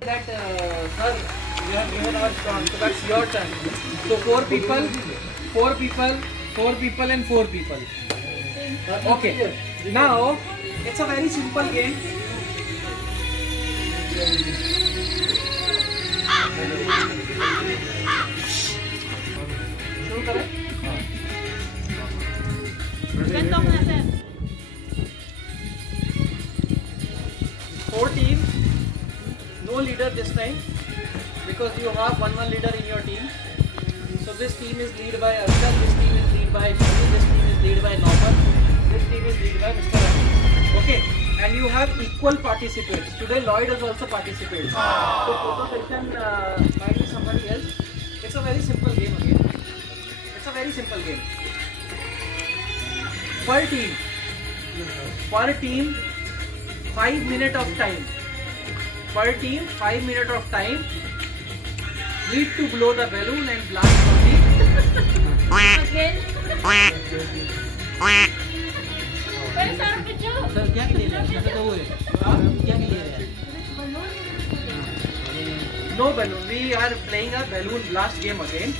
That sir, you have given our strong, so that's your turn. So 4 people, 4 people, 4 people and 4 people. Okay. Now it's a very simple game. शुरू करें? 4 teams. No leader this time because you have one leader in your team. So this team is led by Arshad, this team is led by Shani, this team is led by Norman, this team is led by Mr. Ravi. Okay, and you have equal participants. Today Lloyd has also participated. So photo session might be somebody else. It's a very simple game again. It's a very simple game. Per team 5 minutes of time. Per team, 5 minutes of time. Need to blow the balloon and blast from the again. Sir क्या ले रहे हैं? तो वो है क्या ले रहे हैं? No balloon. We are playing a balloon blast game again.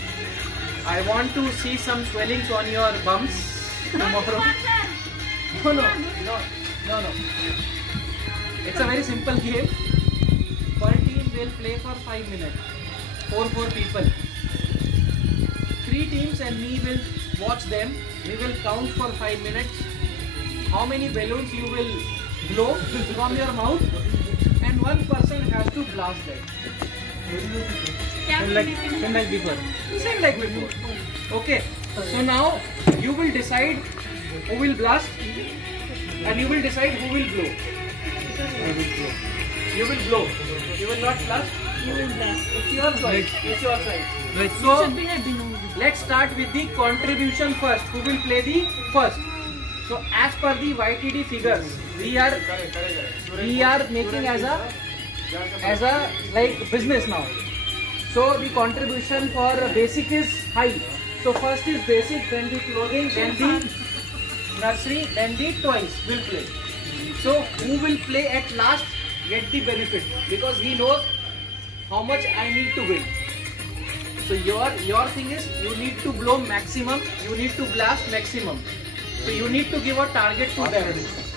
I want to see some swellings on your bums tomorrow. No. It's a very simple game. Per team will play for 5 minutes. 4 people. 3 teams and me will watch them. We will count for 5 minutes. How many balloons you will blow from your mouth, and one person has to blast them. Same like before. Same like before. Okay. So now you will decide who will blast, and you will decide who will blow. You will blow. You will not blast. You will blast. It's your choice. It's your choice. Right. So let's start with the contribution first. Who will play the first? So as per the YTD figures, we are making as a like business now. So the contribution for basic is high. So first is basic, then the clothing, then the nursery, then the toys will play. So who will play at last get the benefit, because he knows how much I need to win. So your thing is you need to blow maximum, you need to blast maximum. So you need to give a target to them.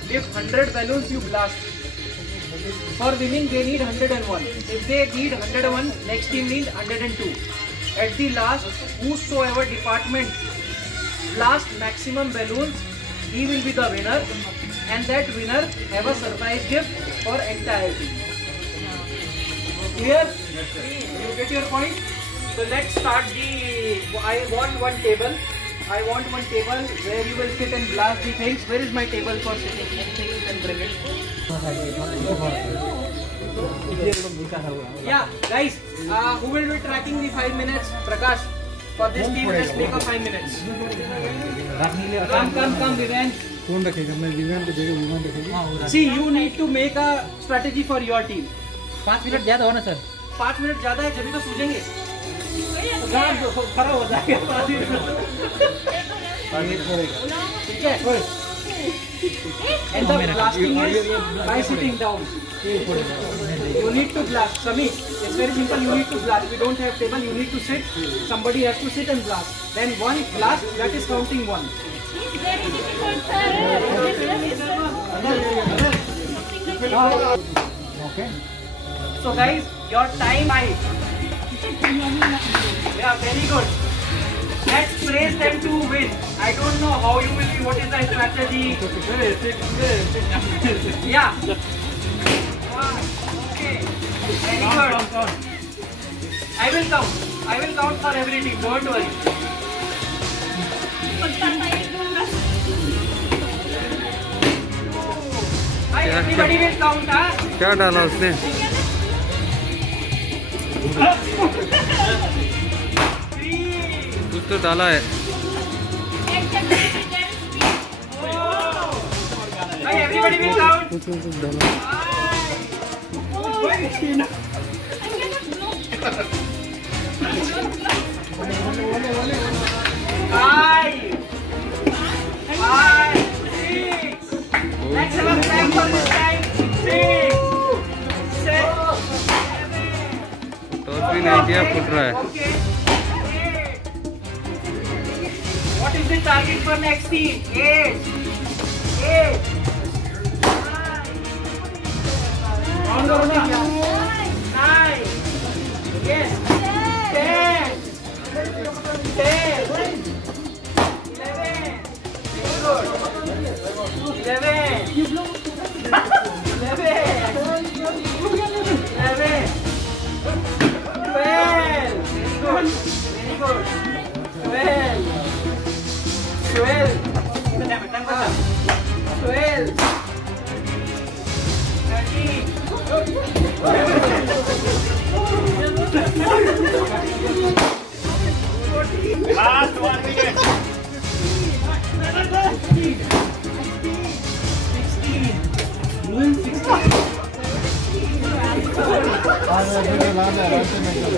If 100 balloons you blast, for winning they need 101. If they need 101, next team needs 102. At the last, whosoever department blast maximum balloons, he will be the winner, and that winner have a surprise gift for entire team. Clear? You get your point? So let's start the. I want one table. I want one table where you will sit and blast the things. Where is my table for sitting? Anything you can bring it. Yeah, guys, who will be tracking the 5 minutes? Prakash, for this team, let's make a 5 minutes. Come, Vivian. See, you need to make a strategy for your team. 5 minute ज़्यादा हो ना sir? 5 minute ज़्यादा है, जब तो सूझेंगे। खड़ा हो जाएगा। ठीक है? And the blasting is by sitting down. You need to blast. Sami, it's very simple. You need to blast. We don't have table. You need to sit. Somebody has to sit and blast. Then one blast. That is counting 1. Okay. So guys, your time yeah, very good. Let's praise them to win. I don't know how you will be. What is the strategy? Yeah. Okay. Very good. I will count. I will count for every team. Don't worry. Everybody will count, huh? क्या डाला उसने? कुछ तो डाला है। Everybody will count. कुछ डाला। Five, 6. Let's have a clap for this time. 6, 7, screen idea foot रहा है। Okay. What is the target for next team? 8. Count करो ना। 9. Yes. 10. 10. 11. Good. 11. Last one wicket. 17.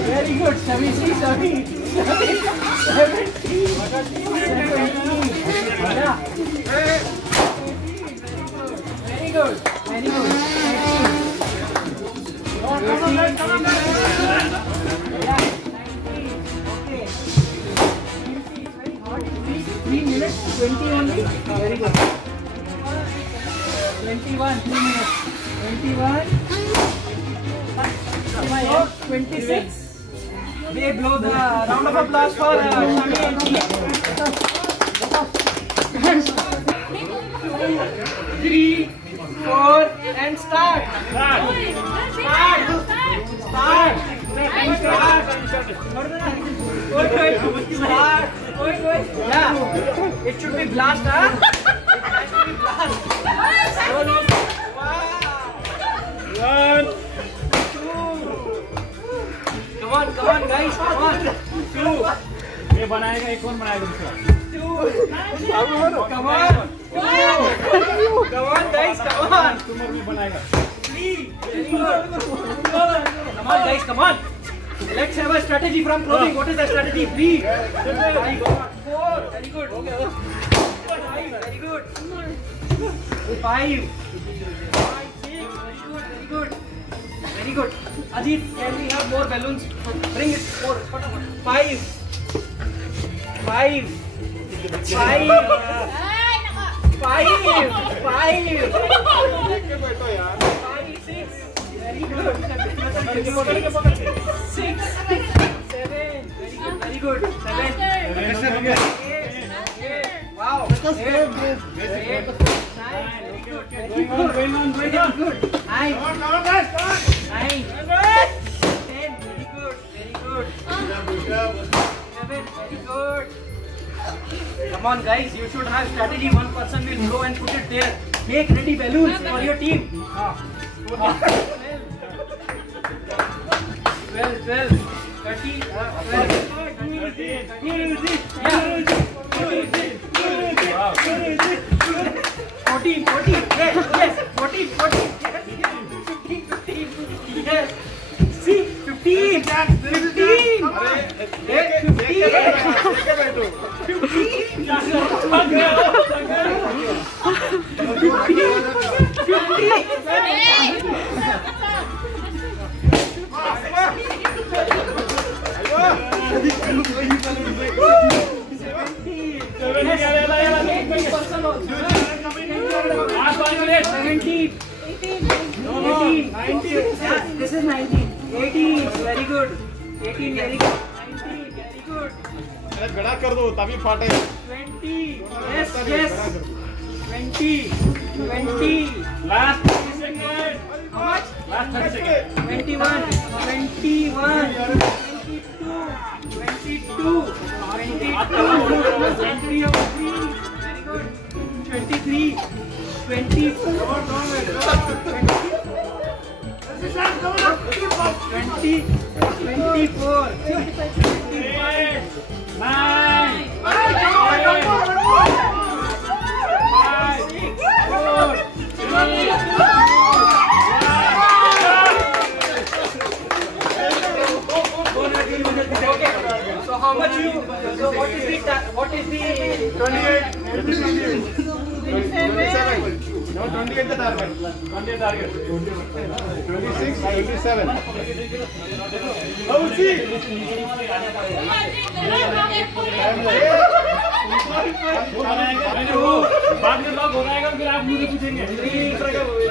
Very good. 17. Yeah. Very good. Very good. 3 minutes 20 only. Very good. 21. 3 minutes. 21. 26. They blow the round of applause for Shami and team. 3, 4, and start. Start. Wait. Yeah. It should be blast, huh? It should be blast. 1, 2. Come on, guys. Come on. 2. ये बनाएगा एक कौन बनाएगा दूसरा? 2. Come on. Come on, guys. Come on. तुम भी बनाएगा। 3. Very good. Come on, guys. Come on. Let's have a strategy from closing. What is the strategy? 3. 4. Very good. 5. Very good. 5. 6. Very good. Very good. Ajit, can we have more balloons? Bring it. 4. 5. 5. 5. 5. 6. Very good. 6. 7. Very good. 7. 8. Wow. 8. 9. Going on. 9. 9. 10. Very good. 11. Very good. Come on, guys. You should have strategy. One person will go and put it there. Make ready balloons for your team. 12. 13. 12. 14. Yes. 14. Yes. See, 15. 17. 18. 19. This is 19. 18. Very good. 18. Very good. 19. Very good. गड़ा कर दो तभी फाटे। 20. Yes. 20. Last 30 seconds. How much? Last 30 seconds. 21. 22. 23. 24. So how much you? So what is the 28? 27. 28 the target. 28 target. 26, 27. Oh, see. बाद में lock हो जाएगा फिर आप मुझे पूछेंगे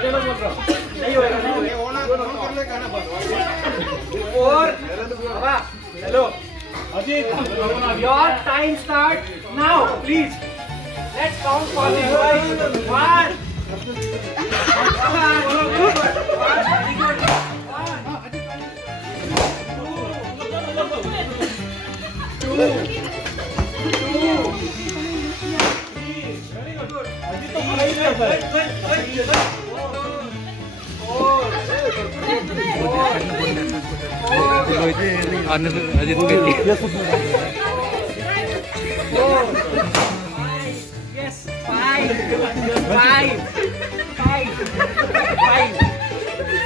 चलो बोल रहा हूँ नहीं होगा कर ले कहना बस और hello Ajit your time start now please let's count for the boys 1 Ajit yes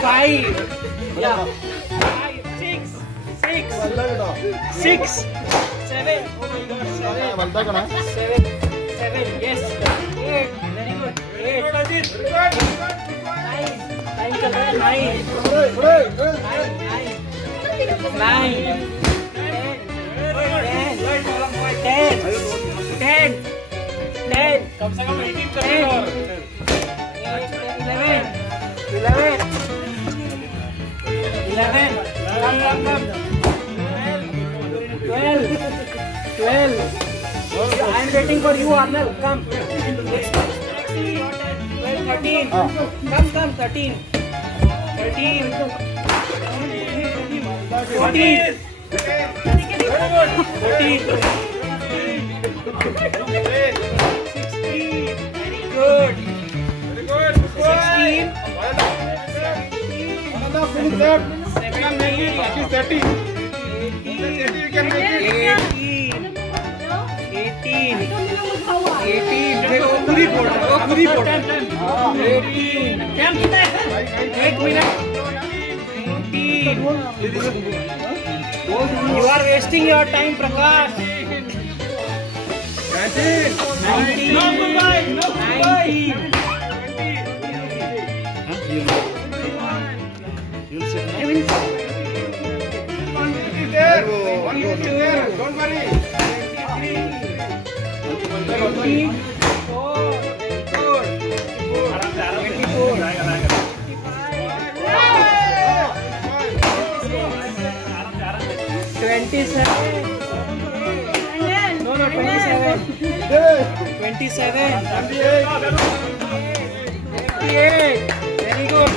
5 yeah 5 6 7 oh my god 7 yes 8 very good 8 time चल रहा है 9 10 कम से कम 18 करेंगे और 12 I am waiting for you Arnal come 13 come 13 14 You are wasting your time, Prakash. 19. Don't worry. 27. 28. Very good.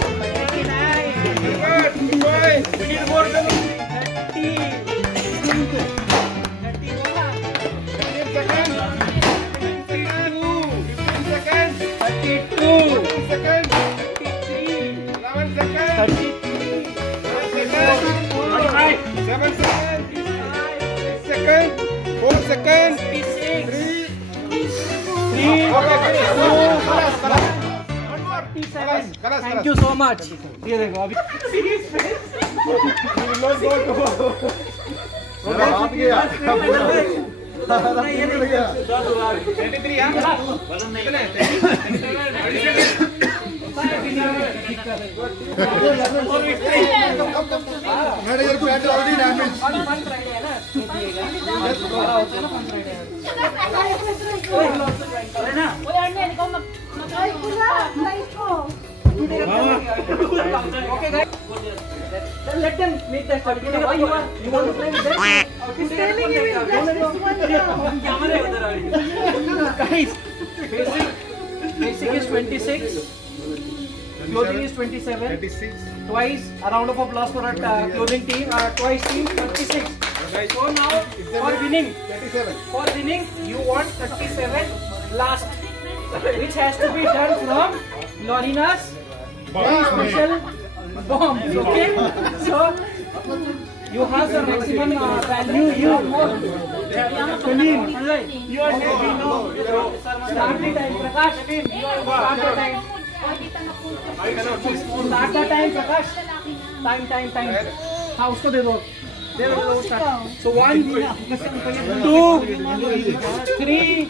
29. 4 seconds. 37. Thank you so much. ये देखो अभी Okay guys, let them make that study. You want to play with them? Guys, basic is 26, clothing is 27, twice a round of applause for our clothing team, twice team 36. So now for winning you want 37 last, which has to be done from Lorina's special bombs. Okay, so you have the maximum value. You are start the time, Prakash. Start the time. Start the time, Prakash. Time. हाँ उसको दे दो. So 1, 2, 3,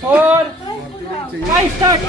4, 5. Start.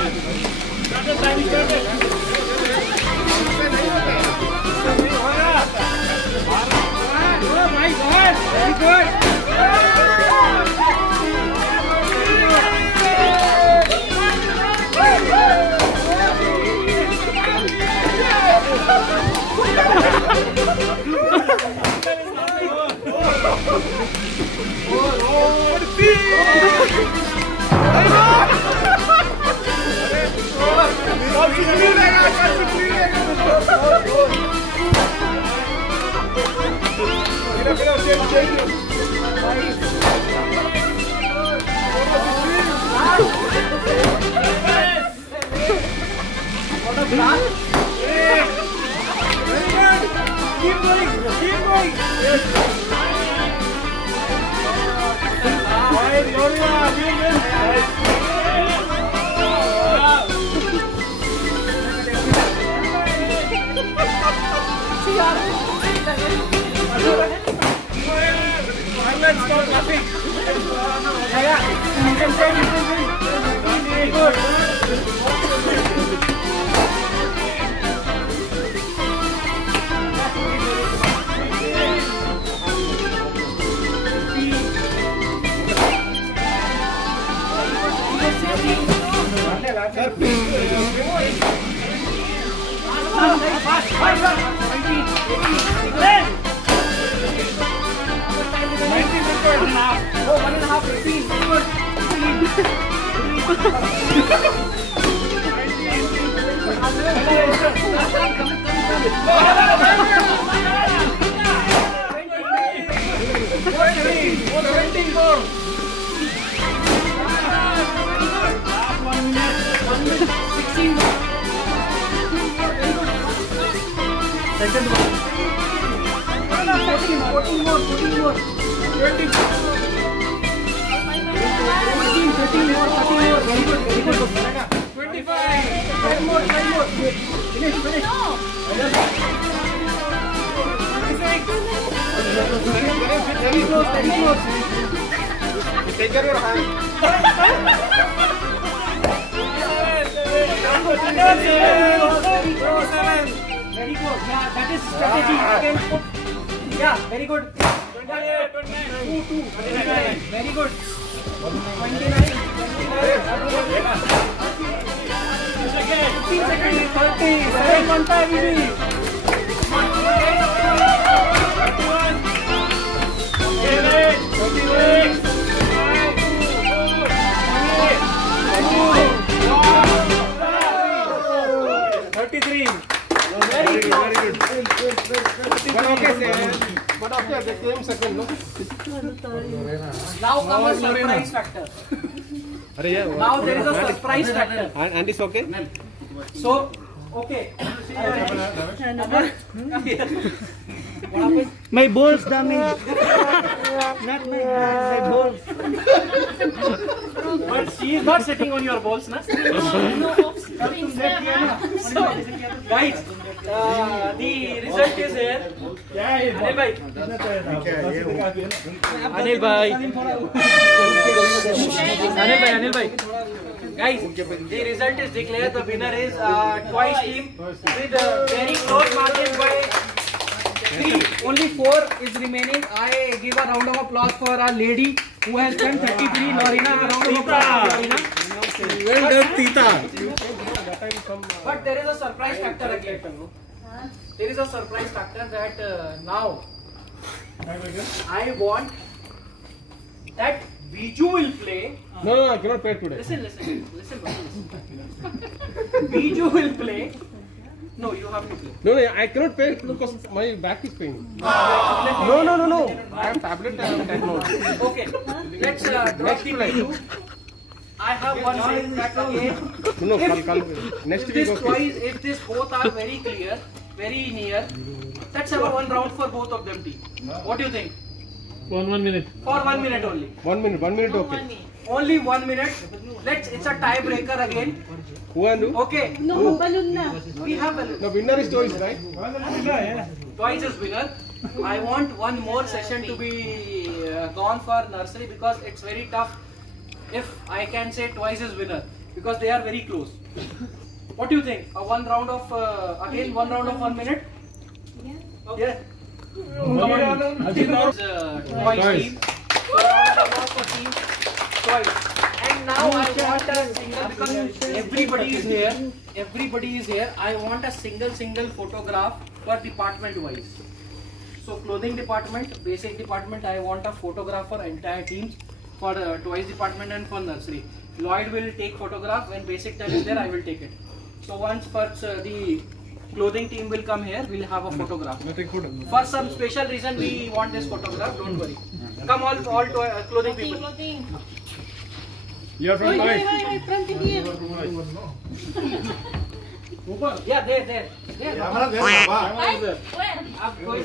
Very good. Yeah, that is strategy. Yeah, very good. 29. Very good. 29. 15 seconds. 30. 7.5 baby. 33. Very good. But after the same second, no? Now comes a surprise factor. Now there is a surprise factor. And it's okay? So, okay. My balls damaged. Not my balls. But she is not sitting on your balls, na? So, guys, the result is here. Anil bhai. Anil bhai. Anil bhai. Guys, the result is declared. The winner is Twice team with a very close margin by 3. Only 4 is remaining. I give a round of applause for our lady who has done 33. Lorena, a round of applause for Lorena. Well done, Tita. But there is a surprise factor again. There is a surprise factor that now I want that Biju will play. No, I cannot play today. Listen. Biju will play. No, you have to play. No, I cannot play because my back is paining. No. I have tablet and download. Okay, let's drop the Biju. I have one saying that again. No, next week. If this both are very clear, very near, let's have a one round for both of them team. What do you think? 1 minute. For 1 minute only. 1 minute, okay. Only 1 minute. It's a tiebreaker again. Who and who? Okay. No, balloon na. We have balloon. The winner is Twice, right? Twice is winner. I want one more session to be gone for nursery because it's very tough if I can say Twice is winner because they are very close. What do you think? One round of 1 minute. Yeah. Toys team. So round of applause for team toys. And now I want a single, because everybody is here. I want a single photograph for department wise. So clothing department, basic department, I want a photograph for entire teams. For toys department and for nursery, Lloyd will take photograph. When basic tell is there, I will take it. So once first the clothing team will come here, we'll have a photograph. For some special reason, we want this photograph. Don't worry. Come all clothing people. Clothing. You are from Toys. Yeah, there. हमारा देश बाबा Where? आप कोई